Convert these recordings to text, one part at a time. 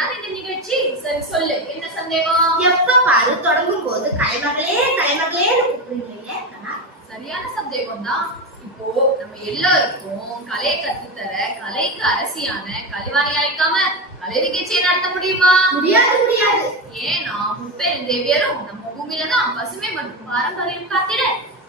தான் இந்த நிகழ்ச்சி. சரி சொல்லு, என்ன சந்தேகம்? எப்ப பாரு தொடங்கும் போது கலைமகளே கலைமகளேன்னு கூப்பிடுறீங்க. சரியான சந்தேகம் தான். இப்போ நம்ம எல்லாருக்கும் கலையை கத்துத்தர கலைக்கு அரசியான கலைவாணி அழைக்காம கலை நிகழ்ச்சியை நடத்த முடியுமா? முடியாது முடியாது. ஏன்னா முப்பெரும் தேவியரும் நம்ம பூமியில தான் பசுமை மற்றும் பாரம்பரியம் காத்திட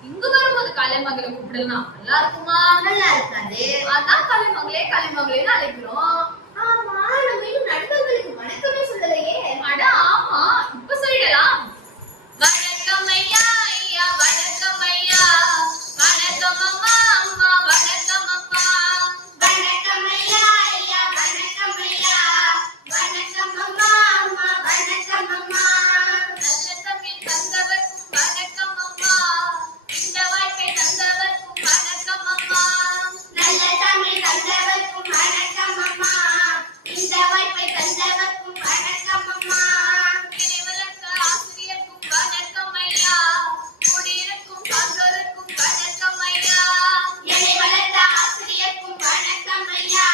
இங்கு வரும்போது கலைமகளை கூப்பிடலாம். நல்லா இருக்குமா? நல்லா இருக்காது. அதான் கலைமகளே கலைமகளேன்னு அழைக்கிறோம். ஆமா, நம்ம இன்னும் நண்பர்களுக்கு வணக்கமே சொல்லலையே. அட ஆமா, இப்ப சொல்லிடலாம். வணக்கம் ஐயா ஐயா, வணக்கம் ஐயா, வணக்கம் அம்மா அம்மா, வணக்கம் அப்பா. வணக்கம் ஐயா ஐயா, வணக்கம் ஐயா, வணக்கம் அம்மா அம்மா, வணக்கம் அம்மா. நல்ல தமிழ் தந்தவர்க்கும் வணக்கம் அம்மா, இந்த வாய்ப்பை தந்தவர்க்கும் வணக்கம் அம்மா. நல்ல தமிழ் தந்தவர்க்கும் வணக்கம் அம்மா, இந்த வாய்ப்பை தந்தவர்க்கும் வணக்கம் அம்மா. என்னை வளர்த்த ஆசிரியருக்கும் வணக்கம் ஐயா, குடியிருக்கும் சான்றோருக்கும் வணக்கம் ஐயா. என்னை வளர்த்த ஆசிரியருக்கும் வணக்கம் ஐயா,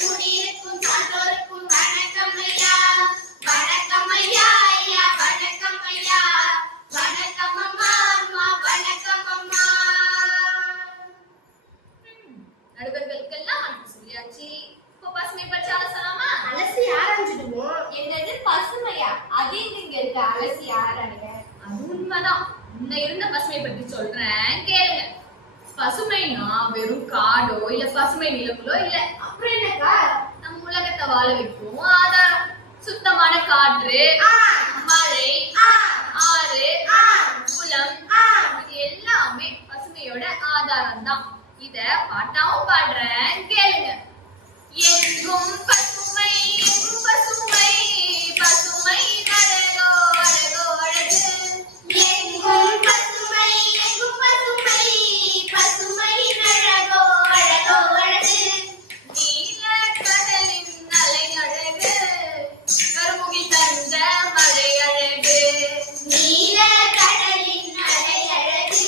கூடியிருக்கும் சான்றோருக்கும் வணக்கம் ஐயா. வணக்கம் ஐயா ஐயா, வணக்கம் ஐயா, வணக்கம் அம்மா அம்மா, வணக்கம் அம்மா. நடுவர்களுக்கெல்லாம் வணக்கம் சொல்லியாச்சு. இப்போ பசுமை பற்றி அலசலாமா? அலசி ஆரம்பிச்சிடுவோம். என்னது பசுமையா? அது எங்க இருக்கு அலசி ஆராய? அது உண்மைதான். முன்ன இருந்த பசுமை பற்றி சொல்றேன் கேளுங்க. பசுமைனா வெறும் காடோ இல்ல பசுமை நிலங்களோ இல்ல. அப்புறம் என்னக்கா? நம்ம உலகத்தை வாழ வைக்கும் ஆதாரம். சுத்தமான காற்று, மழை, ஆறு, குளம், இது எல்லாமே பசுமையோட ஆதாரம் தான். இத பாட்டாவும் பாடுறேன் கேளுங்க. எங்கும் பசுமை எங்கும் பசுமை, பசுமை அழகோ அழகோ அழகு. எங்கும் பசுமை எங்கும் பசுமை, பசுமை அழகோ அழகோ அழகு. நீல கடலின் அலை அழகு, கருமுகில் தந்த மழை அழகு. நீல கடலின் அலை அழகு,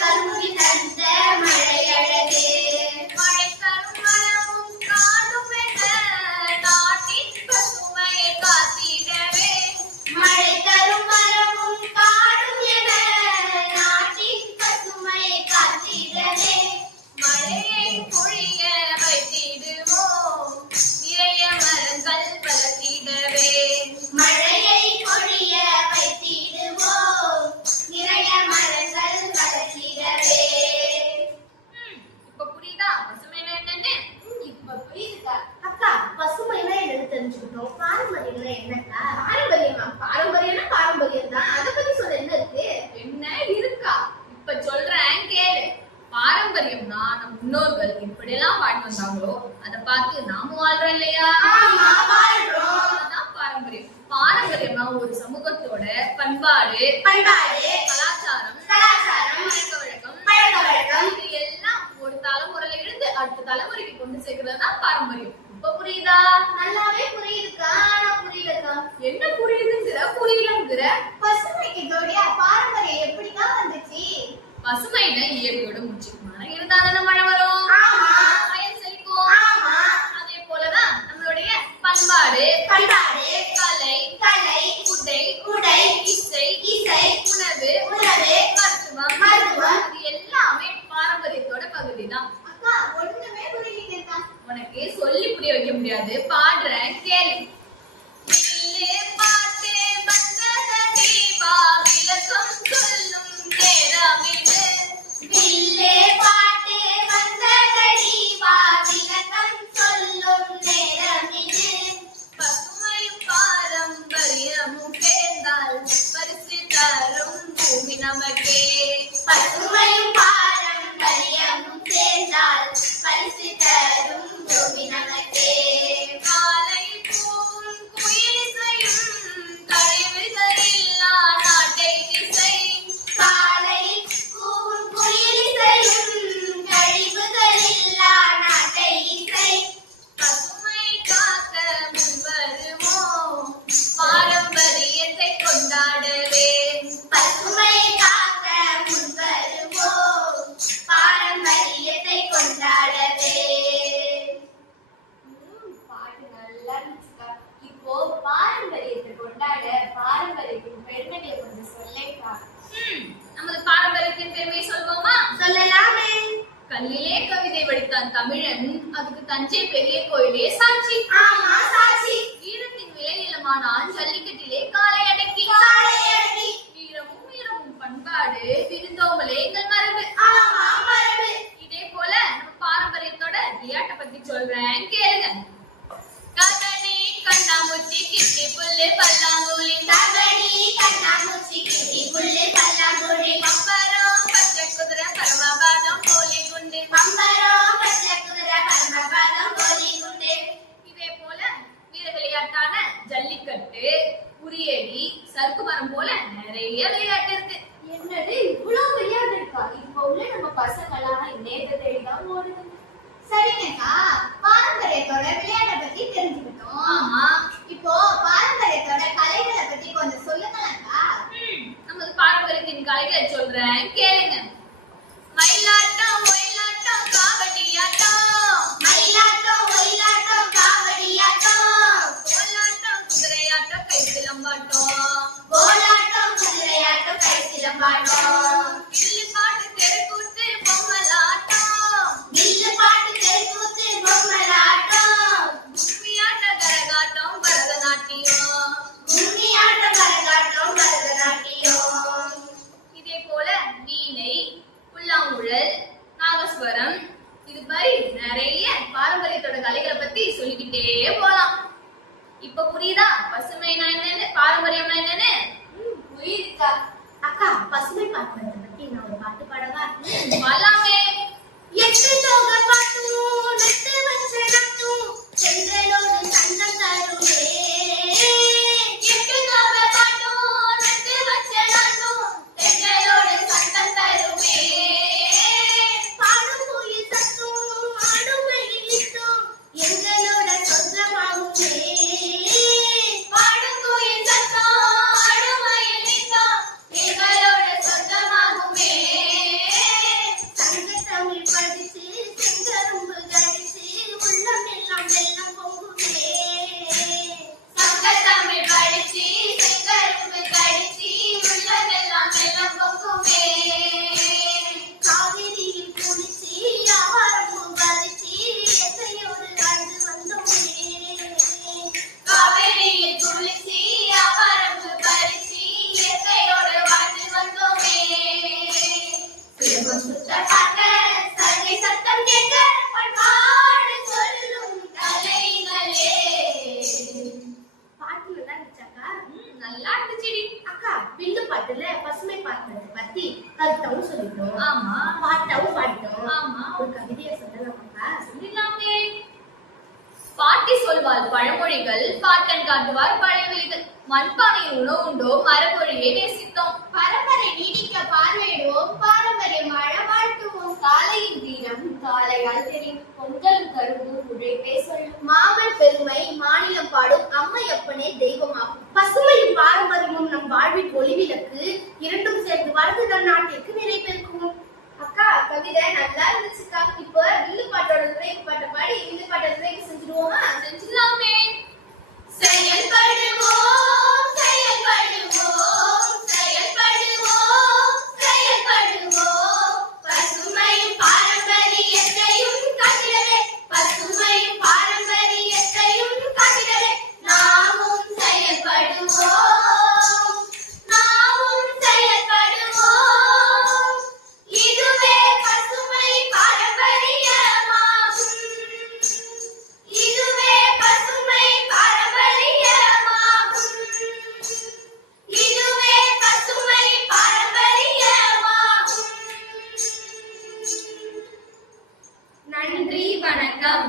கருமுகி தந்த மழை அழகு. மழை தரும் மரமும் காடும் என நாட்டின் பசுமையை காத்திடவே. மழை தரும் மரமும் காடும் என நாட்டின் பசுமையை காத்திடவே. மழையை பொழிய வைத்திடுவோம், நிறைய மரங்கள் வளர்த்திடவே. மழையை பொழிய வைத்திடுவோம், நிறைய மரங்கள் வளர்த்திடவே. இப்ப புரியுதா பசுமைனா என்னன்னு? இப்ப புரியுதுக்கா. அக்கா, பசுமைனா என்னன்னு தெரிஞ்சுக்கிட்டோம். பாரம்பரியம்னா என்னக்கா? பாரம்பரியமா? பாரம்பரியம்னா பாரம்பரியம் தான். அதை பத்தி சொல்ல என்ன இருக்கு? என்ன இருக்கா? இப்ப சொல்றேன் கேளு. பாரம்பரியம்னா நம் முன்னோர்கள் எப்படியெல்லாம் வாழ்ந்து வந்தாங்களோ அதை பார்த்து நாம வாழ்றோம் இல்லையா? ஆமா, வாழ்றோம். அதான் பாரம்பரியம். பாரம்பரியம்னா ஒரு சமூகத்தோட பண்பாடு, பண்பாடு, கலாச்சாரம், கலாச்சாரம், பழக்கவழக்கம், பழக்கவழக்கம், இது எல்லாம் ஒரு தலைமுறையில இருந்து அடுத்த தலைமுறைக்கு கொண்டு சேர்க்கிறது தான் பாரம்பரியம். இப்ப புரியுதா? நல்லாவே புரியுதுக்கா. ஆனா புரியலக்கா. என்ன புரியுதுங்கிற புரியலங்கிற? பசுமைக்கு ஜோடியா பாரம்பரியம் எப்படிக்கா வந்துச்சு? பசுமையில இயற்கையோட முக்கியமான இருந்தாதானே மழை வரும், ஆமா, வயல் செழிக்கும். ஆமா. அதே போலதான் நம்மளுடைய பண்பாடு, பண்பாடு, கலை, கலை, உடை, உடை, இசை, இசை, உணவு, உணவு, மருத்துவம், மருத்துவம், இது எல்லாமே பாரம்பரியத்தோட பகுதி தான். அக்கா, ஒண்ணுமே புரியலக்கா. உனக்கு சொல்லி புரிய வைக்க முடியாது, பாடுறேன் கேளு. வில்லு பாட்டு வந்ததடி வா, விளக்கம் சொல்லும் நேரம் இது. வில்லே பாட்டு வந்ததடி வா, விளக்கம் சொல்லும் நேரம் இது. பசுமையும் பாரம்பரியமும் சேர்ந்தால் பரிசு தரும் பூமி நமக்கே. பசுமையும் பாரம்பரியமும் சேர்ந்தால் பரிசு தரும் பூமி நமக்கே. காலை பிறந்தான் தமிழன், அதுக்கு தஞ்சை பெரிய கோயிலே சாட்சி. ஆமா சாட்சி. ஈரத்தின் விளைநிலமானால் ஜல்லிக்கட்டிலே காலை அடக்கி. வீரமும் வீரமும் பண்பாடு விருந்தோம்பலே எங்கள் மரபு. ஆமா மரபு. இதே போல நம்ம பாரம்பரியத்தோட விளையாட்டை பத்தி சொல்றேன் கேளுங்க. கபடி கண்ணாமூச்சி கிட்டி புல்லு பல்லாங்குழி. கபடி கண்ணாமூச்சி கிட்டி புல்லு பல்லாங்குழி. பம்பரம் பச்சை குதிரை பரமபாதம் கோலி குண்டு. பம்பரம் பச்சை குதிரை பரமபாதம் கோலி குண்டு. இதே போல வீர விளையாட்டான ஜல்லிக்கட்டு, உரியடி, சறுக்கு மரம் போல நிறைய விளையாட்டு இருக்கு. என்னது இவ்வளவு விளையாட்டு இருக்கா? இப்ப உள்ள நம்ம பசங்களாம் நேற்று தேடிதான் ஓடுது. சரிங்கக்கா, பாரம்பரியத்தோட விளையாட்டை பத்தி தெரிஞ்சுக்கிட்டோம். ஆமா, இப்போ பாரம்பரியத்தோட கலைகளை பத்தி கொஞ்சம் சொல்லுங்களேக்கா. நமது பாரம்பரியத்தின் கலைகளை சொல்றேன் கேளுங்க. மயிலாட்டம் ஒயிலாட்டம் காவடியாட்டம். மயிலாட்டம் ஒயிலாட்டம் காவடியாட்டம். கோலாட்டம் குதிரையாட்டம் கைசிலம்பாட்டம். கோலாட்டம் குதிரையாட்டம் கைசிலம்பாட்டம். வில்லு பாட்டு தெருக்கூத்து பொம்மலாட்டம். வில்லு பாட்டு தெருக்கூத்து பொம்மலாட்டம். கும்மியாட்டம் கரகாட்டம் பரதநாட்டியம். கும்மியாட்டம் கரகாட்டம் பரதநாட்டியம். இதே போல வீணை, புல்லாங்குழல், நாகஸ்வரம், இது மாதிரி நிறைய பாரம்பரியத்தோட கலைகளை பத்தி சொல்லிக்கிட்டே போலாம். இப்ப புரியுதா பசுமைனா என்னன்னு, பாரம்பரியம்னா என்னன்னு? புரியுதுக்கா. அக்கா, பசுமை பாரம்பரியத்தை பத்தி நான் ஒரு பாட்டு பாடவா? பாடலாமே. எட்டு தோகை பாட்டும் நட்டு வச்ச நட்டும் செங்கலோடு சந்தம் தருமே. எட்டு தோகை பாட்டும் நட்டு வச்ச நட்டும் செங்கலோடு சந்தம் தருமே. பாடும் கோயில் சத்தும் ஆடும் மயில் நித்தும் எங்களோட சொந்தமாகுமே. பாடும் கோயில் சத்தம் ஆடும் மயில் நித்தும் எங்களோட சொந்தமாகுமே. சங்க தமிழ் படிச்சு செங்கரும்பு கடிச்சு உள்ளம் எல்லாம் வெள்ளம் பொங்குமே. சங்க தமிழ் படிச்சு செங்கரும்பு கடிச்சு உள்ளம் எல்லாம் வெள்ளம் பொங்குமே. காவிரியில் குளிச்சு ஆவாரம்பூ பறிச்சு எத்தையோடு வாழ்ந்து வந்தோமே. காவிரியில் குளிச்சு ஆவாரம்பு பறிச்சு எத்தையோடு வாழ்ந்து வந்தோமே. சிலம்பம் சுத்த பார்க்க சங்கை சத்தம் கேட்க பண்பாடு சொல்லும் கலைகளே. பாட்டு நல்லா இருந்துச்சாக்கா? நல்லா இருந்துச்சுடி. அக்கா, வில்லு பாட்டுல பசுமை பாரம்பரியத்தை பத்தி கருத்தாவும் சொல்லிட்டோம். ஆமா, பாட்டாவும் பாடிட்டோம். ஆமா. ஒரு கவிதையை சொல்லலாமாக்கா? சொல்லிடலாமே. பாட்டி சொல்வாள் பழமொழிகள், பாட்டன் காட்டுவார் பழமொழிகள். மண்பானையில் உணவுண்டோ மரமொழியை நேசித்தோம். பரம்பரை நீடிக்க பார்வையிடுவோம், பாரம்பரியம் வாழ வாழ்த்துவோம். காலையின் வீரம் காலையால் தெரியும், பொங்கலும் கரும்பும் உழைப்பே சொல்லும். மாமல் பெருமை மாநிலம் பாடும் அம்மையப்பனே தெய்வமாகும். பசுமையும் பாரம்பரியமும் நம் வாழ்வின் ஒளிவிளக்கு. இரண்டும் சேர்ந்து வாழ்ந்து நம் நாட்டிற்கு நிறை பெருக்குவோம். அக்கா, கவிதை நல்லா இருந்துச்சுக்கா. இப்ப வில்லு பாட்டோட நிறைவு பாட்டை பாடி வில்லு பாட்டோட நிறைவு செஞ்சுடுவோமா? செஞ்சிடலாமே. செயல்படுவோம் செயல்படுவோம் செயல்படுவோம் செயல்படுவோம். பசுமையும் பாரம்பரியத்தையும் காத்திடவே, பசுமையும் பாரம்பரியத்தையும் காத்திடவே நாமும் செயல்படுவோம். நாமும் செயல்படுவோம். இதுவே பசுமை பாரம்பரியமாகும். இதுவே பசுமை பாரம்பரியமாகும். இதுவே பசுமை பாரம்பரியமாகும். நன்றி, வணக்கம்.